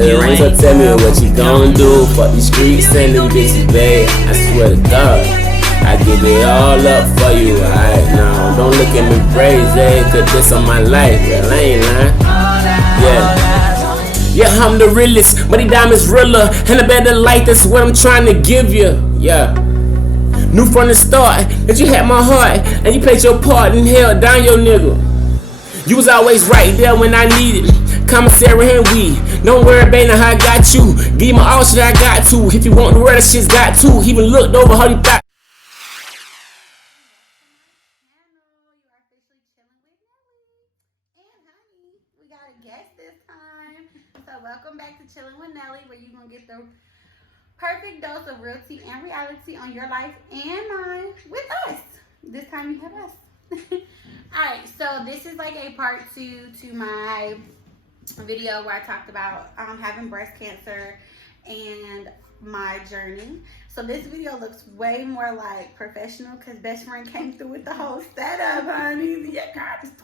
earrings, so tell me what you gon' do. Fuck these streets and them bitches, babe. I swear to God, I give it all up for you right now. Don't look at me crazy, cause this on my life, well, I ain't lying. Yeah, I'm the realest, but the diamonds realer, and a better life, that's what I'm trying to give you. Yeah, knew from the start that you had my heart, and you played your part and held down your nigga. You was always right there when I needed commissary and weed. Don't worry, baby, how I got you. Give me all shit I got to. If you want the world, that shit's got to. Even looked over how you thought. We got a guest this time. So welcome back to Chillin with Nellie, where you're gonna get the perfect dose of real tea and reality on your life and mine with us. This time you have us. Alright, so this is like a part 2 to my video where I talked about having breast cancer and my journey. So this video looks way more like professional because best friend came through with the whole setup, honey. Yeah, God, this is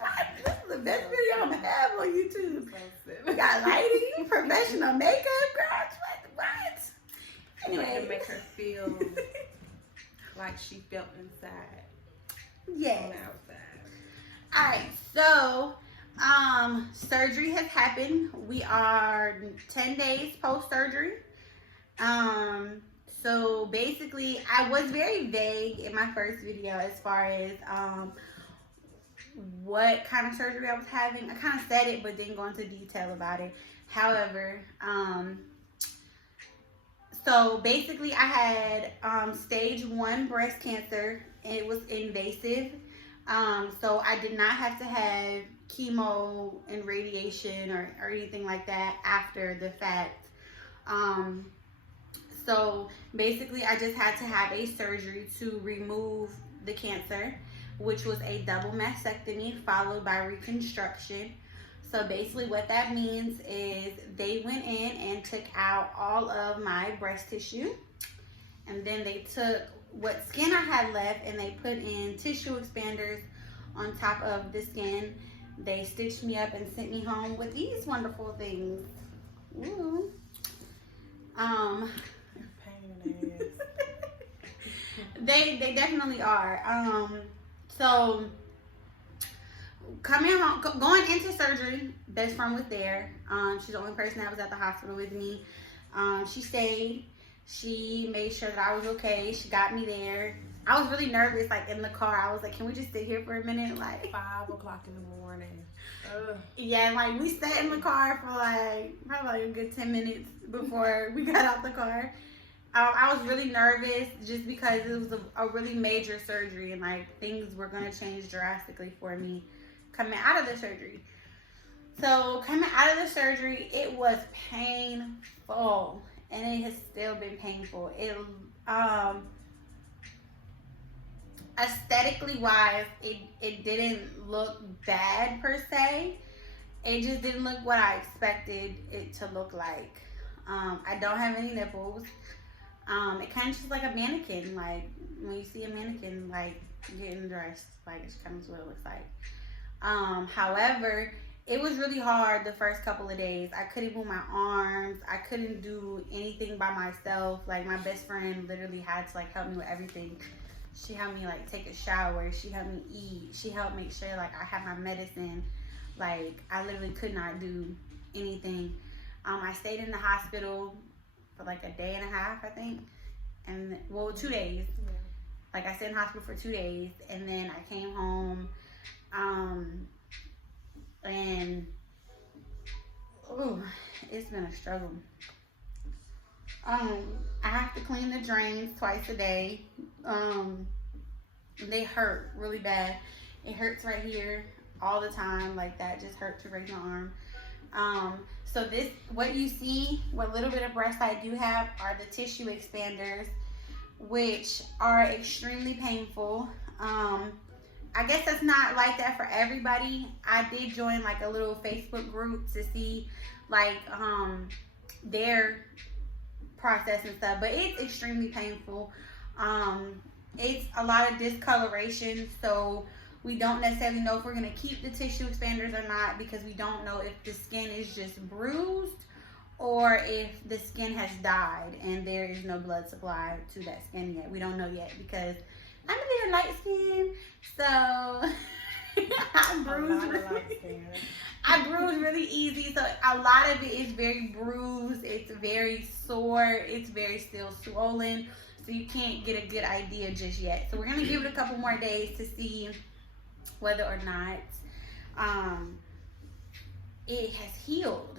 the best video I'm gonna have on YouTube. We got lighting, professional makeup, girl. What? Anyway, to make her feel like she felt inside. Yeah. Outside. Alright, so surgery has happened. We are 10 days post-surgery. So basically I was very vague in my first video as far as what kind of surgery I was having. I kind of said it but didn't go into detail about it. However, so basically I had stage 1 breast cancer. It was invasive. So I did not have to have chemo and radiation or anything like that after the fact. So basically I just had to have a surgery to remove the cancer, which was a double mastectomy followed by reconstruction. So basically what that means is they went in and took out all of my breast tissue, and then they took what skin I had left and they put in tissue expanders on top of the skin. They stitched me up and sent me home with these wonderful things. Ooh. They definitely are. So coming home, going into surgery, best friend was there. She's the only person that was at the hospital with me. She stayed. She made sure that I was okay. She got me there. I was really nervous, like in the car. I was like, can we just sit here for a minute? Like 5 o'clock in the morning. Yeah, like we sat in the car for like probably like a good 10 minutes before we got out the car. I was really nervous just because it was a really major surgery and like things were going to change drastically for me coming out of the surgery. So coming out of the surgery, it was painful, and it has still been painful. It aesthetically wise, it didn't look bad per se. It just didn't look what I expected it to look like. I don't have any nipples. It kind of just like a mannequin, like when you see a mannequin like getting dressed, like it's kind of what it looks like. However, it was really hard the first couple of days. I couldn't move my arms. I couldn't do anything by myself. Like my best friend literally had to like help me with everything. She helped me like take a shower. She helped me eat. She helped make sure like I had my medicine. Like I literally could not do anything. I stayed in the hospital for like a day and a half, I think. And well, 2 days. Yeah. Like I stayed in the hospital for 2 days, and then I came home. And ooh, it's been a struggle. I have to clean the drains twice a day. They hurt really bad. It hurts right here all the time. Like that just hurt to raise my arm. So this, what you see, what little bit of breast I do have are the tissue expanders, which are extremely painful. I guess that's not like that for everybody. I did join like a little Facebook group to see like their process and stuff, but it's extremely painful. It's a lot of discoloration, so we don't necessarily know if we're going to keep the tissue expanders or not, because we don't know if the skin is just bruised or if the skin has died and there is no blood supply to that skin yet. We don't know yet because I'm a very light skin, so I bruise really easy. So a lot of it is very bruised. It's very sore. It's very still swollen. So you can't get a good idea just yet. So we're gonna give it a couple more days to see whether or not it has healed.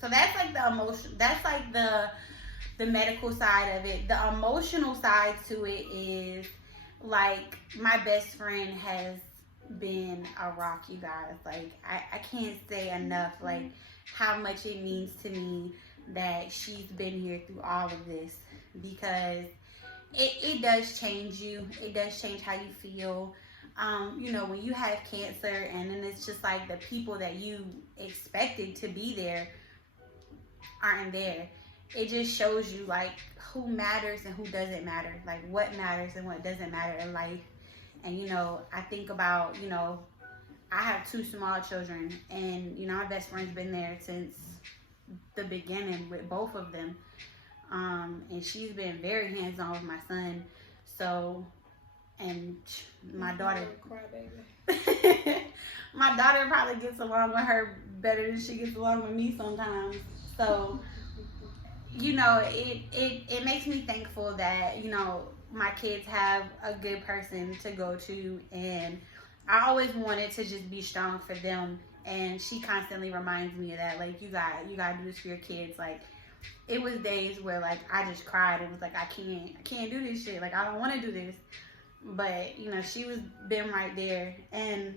So that's like the emotion. That's like the medical side of it. The emotional side to it is like my best friend has been a rock, you guys. Like I can't say enough like how much it means to me that she's been here through all of this, because it does change you. It does change how you feel. You know, when you have cancer and then it's just like the people that you expected to be there aren't there. It just shows you like who matters and who doesn't matter, like what matters and what doesn't matter in life. And you know, I think about, you know, I have 2 small children, and you know, my best friend's been there since the beginning with both of them, and she's been very hands-on with my son. So, and my daughter my daughter probably gets along with her better than she gets along with me sometimes. So, you know, it makes me thankful that, you know, my kids have a good person to go to, and I always wanted to just be strong for them, and she constantly reminds me of that. Like, you gotta do this for your kids. Like, it was days where like I just cried and was like, I can't do this shit. Like, I don't want to do this. But you know, she was been right there, and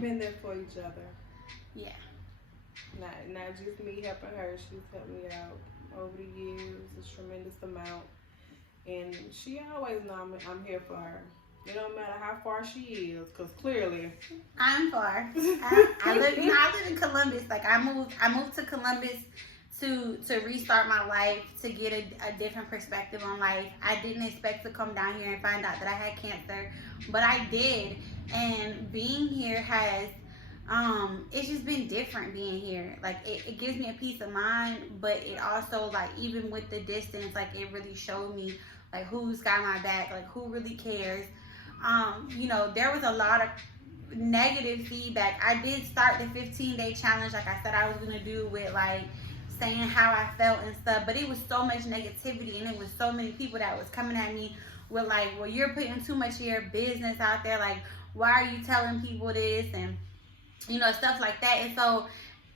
been there for each other. Yeah. Not just me helping her. She's helped me out over the years, a tremendous amount. And she always know I'm here for her. It don't matter how far she is, because clearly I'm far. I live in Columbus. Like, I moved to Columbus to restart my life, to get a different perspective on life. I didn't expect to come down here and find out that I had cancer, but I did. And being here has it's just been different being here. Like, it gives me a peace of mind, but it also, like, even with the distance, like, it really showed me like who's got my back, like who really cares. You know, there was a lot of negative feedback. I did start the 15-day challenge, like I said I was gonna do, with like saying how I felt and stuff, but it was so much negativity, and it was so many people that was coming at me with like, well, you're putting too much of your business out there, like, why are you telling people this, and you know, stuff like that. And so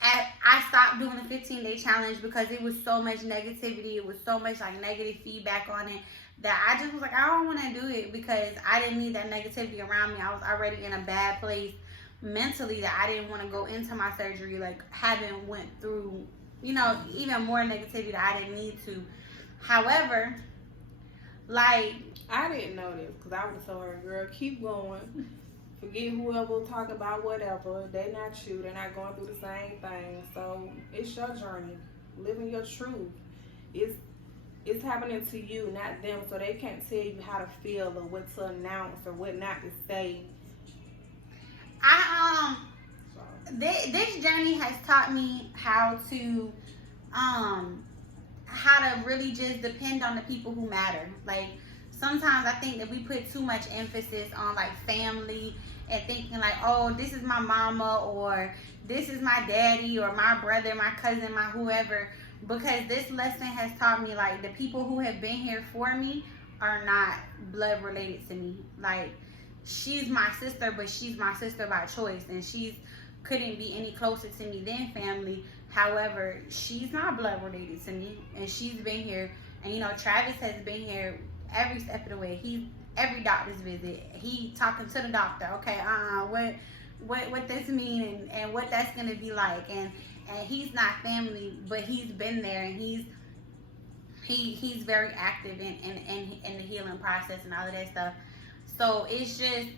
I stopped doing the 15-day challenge because it was so much negativity. It was so much like negative feedback on it that I just was like, I don't want to do it, because I didn't need that negativity around me. I was already in a bad place mentally, that I didn't want to go into my surgery like having went through, you know, even more negativity that I didn't need to. However, like, I didn't know this, because I was telling her, girl, keep going. Forget whoever talk about whatever. They're not you. They're not going through the same thing. So it's your journey. Living your truth. It's happening to you, not them. So they can't tell you how to feel or what to announce or what not to say. This journey has taught me how to really just depend on the people who matter. Like, sometimes I think that we put too much emphasis on like family, and thinking like, oh, this is my mama, or this is my daddy, or my brother, my cousin, my whoever. Because this lesson has taught me like the people who have been here for me are not blood related to me. Like, she's my sister, but she's my sister by choice, and she's couldn't be any closer to me than family. However, she's not blood related to me, and she's been here. And you know, Travis has been here every step of the way. Every doctor's visit, he talking to the doctor. Okay, what this mean, and what that's gonna be like, and he's not family, but he's been there, and he's very active in the healing process and all of that stuff. So it's just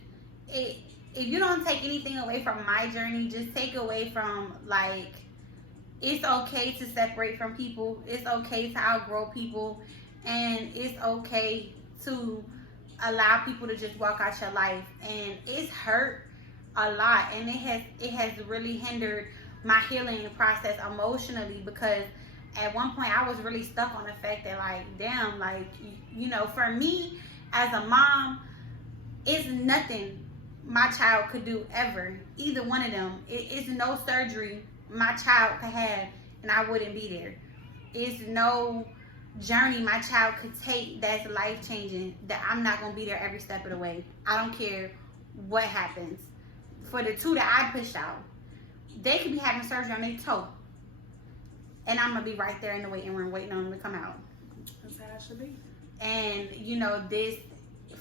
if you don't take anything away from my journey, just take away from like, it's okay to separate from people. It's okay to outgrow people, and it's okay to allow people to just walk out your life. And it's hurt a lot, and it has really hindered my healing process emotionally, because at one point I was really stuck on the fact that, like, damn, like, you know, for me as a mom, it's nothing my child could do ever. Either one of them. It's no surgery my child could have and I wouldn't be there. It's no journey my child could take that's life-changing that I'm not going to be there every step of the way. I don't care what happens. For the two that I pushed out, they could be having surgery on their toe, and I'm going to be right there in the waiting room waiting on them to come out. That's how it should be. And, you know, this,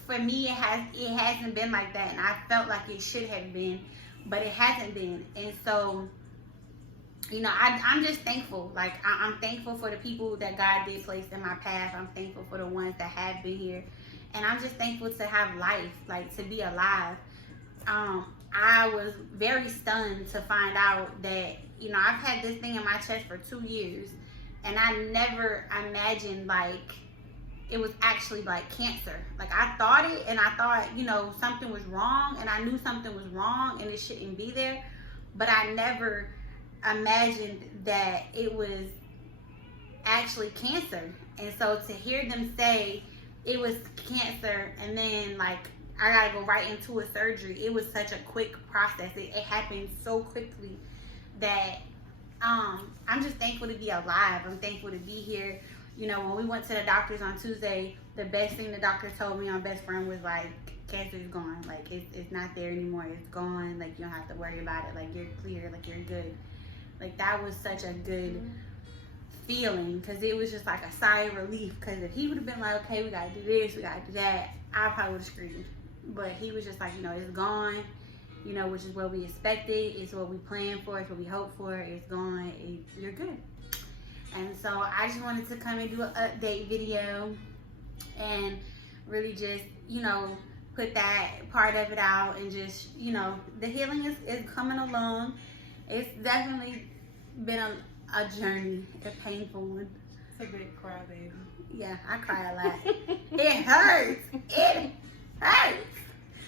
for me, it hasn't been like that, and I felt like it should have been, but it hasn't been. And so, you know, I'm just thankful. Like, I'm thankful for the people that God did place in my path. I'm thankful for the ones that have been here. And I'm just thankful to have life, like, to be alive. I was very stunned to find out that, you know, I've had this thing in my chest for 2 years. And I never imagined, like, it was actually, like, cancer. Like, I thought it, and I thought, you know, something was wrong. And I knew something was wrong and it shouldn't be there. But I never imagined that it was actually cancer. And so to hear them say it was cancer, and then, like, I gotta go right into a surgery, it was such a quick process. It happened so quickly that I'm just thankful to be alive. I'm thankful to be here. You know, when we went to the doctors on Tuesday, the best thing the doctor told me on Best Friend was, like, cancer is gone. Like, it's not there anymore. It's gone. Like, you don't have to worry about it. Like, you're clear. Like, you're good. Like, that was such a good feeling, because it was just like a sigh of relief. Because if he would have been like, okay, we gotta do this, we gotta do that, I probably would have screamed. But he was just like, you know, it's gone, you know, which is what we expected, it's what we planned for, it's what we hoped for, it's gone, you're good. And so I just wanted to come and do an update video and really just, you know, put that part of it out, and just, you know, the healing is coming along. It's definitely been a journey, a painful one. It's a big cry, baby. Yeah, I cry a lot. It hurts. It hurts.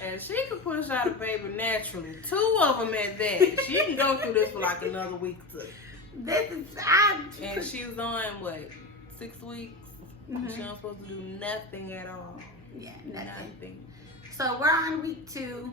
And she can push out a baby naturally. 2 of them at that. She can go through this for like another week or 2. This is and she was on, what, 6 weeks? Mm-hmm. She wasn't supposed to do nothing at all. Yeah, nothing. So we're on week 2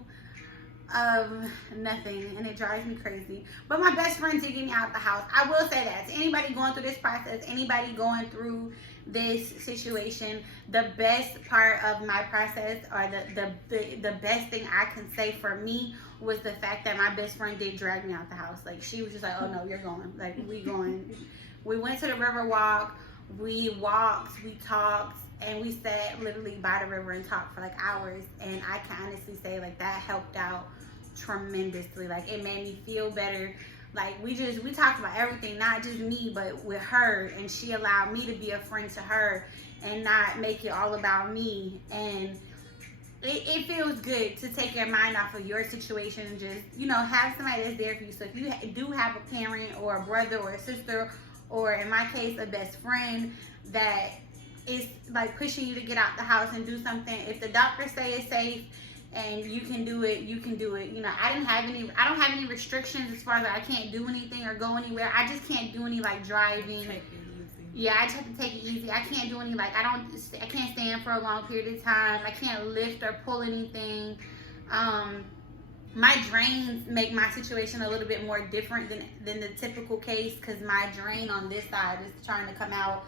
of nothing, and it drives me crazy. But my best friend did get me out the house. I will say that to anybody going through this process, anybody going through this situation, the best part of my process, or the best thing I can say for me, was the fact that my best friend did drag me out the house. Like, she was just like, oh no, you're going. Like, we going. We went to the river walk. We walked. We talked. And we sat literally by the river and talked for like hours. And I can honestly say, like, that helped out tremendously. Like, it made me feel better. Like, we talked about everything, not just me, but with her. And she allowed me to be a friend to her and not make it all about me. And it feels good to take your mind off of your situation and just, you know, have somebody that's there for you. So if you do have a parent or a brother or a sister, or in my case, a best friend that is like pushing you to get out the house and do something, if the doctors say it's safe and you can do it, you can do it. You know, I don't have any restrictions as far as I can't do anything or go anywhere. I just can't do any like driving. Yeah, I just have to take it easy. I can't do any, like, I can't stand for a long period of time. I can't lift or pull anything. My drains make my situation a little bit more different than the typical case, because my drain on this side is trying to come out.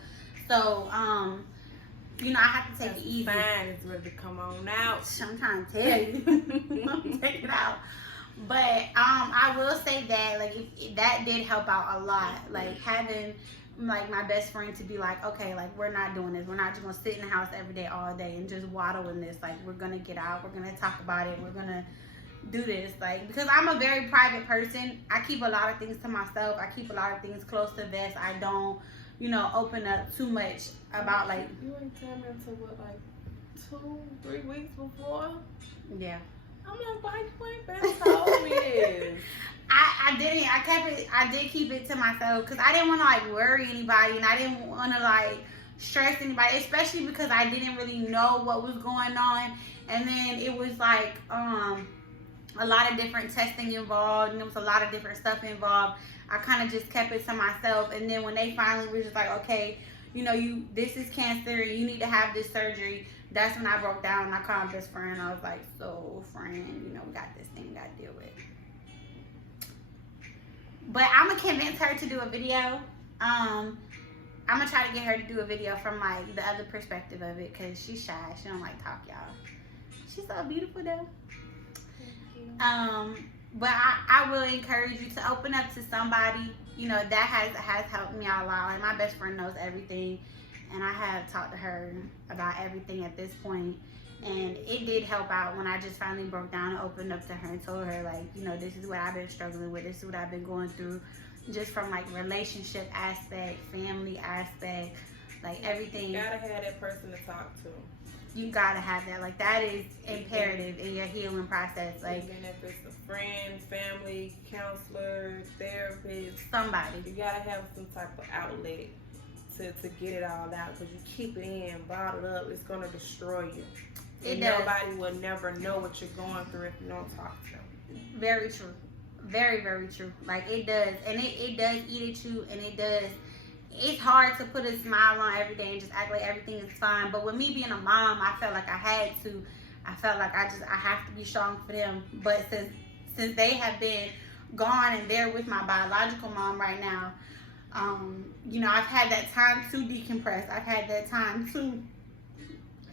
So, you know, I have to take it easy. Fine, it's ready to come on out. I'm trying to tell you. Take it out. But I will say that, like, that did help out a lot. Like, having, like, my best friend to be like, okay, like, we're not doing this. We're not just going to sit in the house every day, all day, and just waddle in this. Like, we're going to get out. We're going to talk about it. We're going to do this. Like, because I'm a very private person. I keep a lot of things to myself. I keep a lot of things close to vest. I don't, you know, open up too much about, like... You ain't tell me until, what, like 2-3 weeks before? Yeah. I'm like, why you ain't been told me this? I did keep it to myself, because I didn't want to, like, worry anybody, and I didn't want to, like, stress anybody, especially because I didn't really know what was going on. And then it was like, a lot of different testing involved, and there was a lot of different stuff involved. I kind of just kept it to myself, and then when they finally were just like, okay, you know, this is cancer, and you need to have this surgery, that's when I broke down and I called my best friend. I was like, so friend, you know, we got this thing we got to deal with. But I'm gonna convince her to do a video. I'm gonna try to get her to do a video from like the other perspective of it, because she's shy. She don't like talk, y'all. She's so beautiful though. But I will encourage you to open up to somebody, you know, that has helped me out a lot. Like, my best friend knows everything, and I have talked to her about everything at this point, and it did help out when I just finally broke down and opened up to her and told her, like, you know, this is what I've been struggling with, this is what I've been going through, just from like relationship aspect, family aspect, like everything. You gotta have that person to talk to. You gotta have that. Like, that is imperative in your healing process. Like, even if it's a friend, family, counselor, therapist, somebody. You gotta have some type of outlet to get it all out, because you keep it in, bottled up, it's gonna destroy you. And nobody will never know what you're going through if you don't talk to them. Very true. Very, very true. Like, it does. And it does eat at you, and it does. It's hard to put a smile on every day and just act like everything is fine. But with me being a mom, I felt like I had to. I felt like I have to be strong for them. But since they have been gone and they're with my biological mom right now, you know, I've had that time to decompress. I've had that time to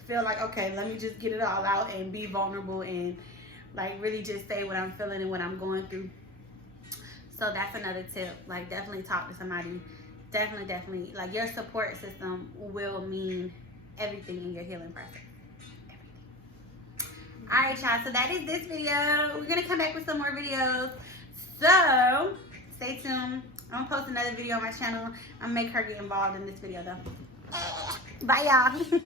feel like, okay, let me just get it all out and be vulnerable and like really just say what I'm feeling and what I'm going through. So that's another tip. Like, definitely talk to somebody. Definitely. Like, your support system will mean everything in your healing process. Everything. All right, y'all. So that is this video. We're going to come back with some more videos. So stay tuned. I'm going to post another video on my channel. I'm going to make her get involved in this video, though. Bye, y'all.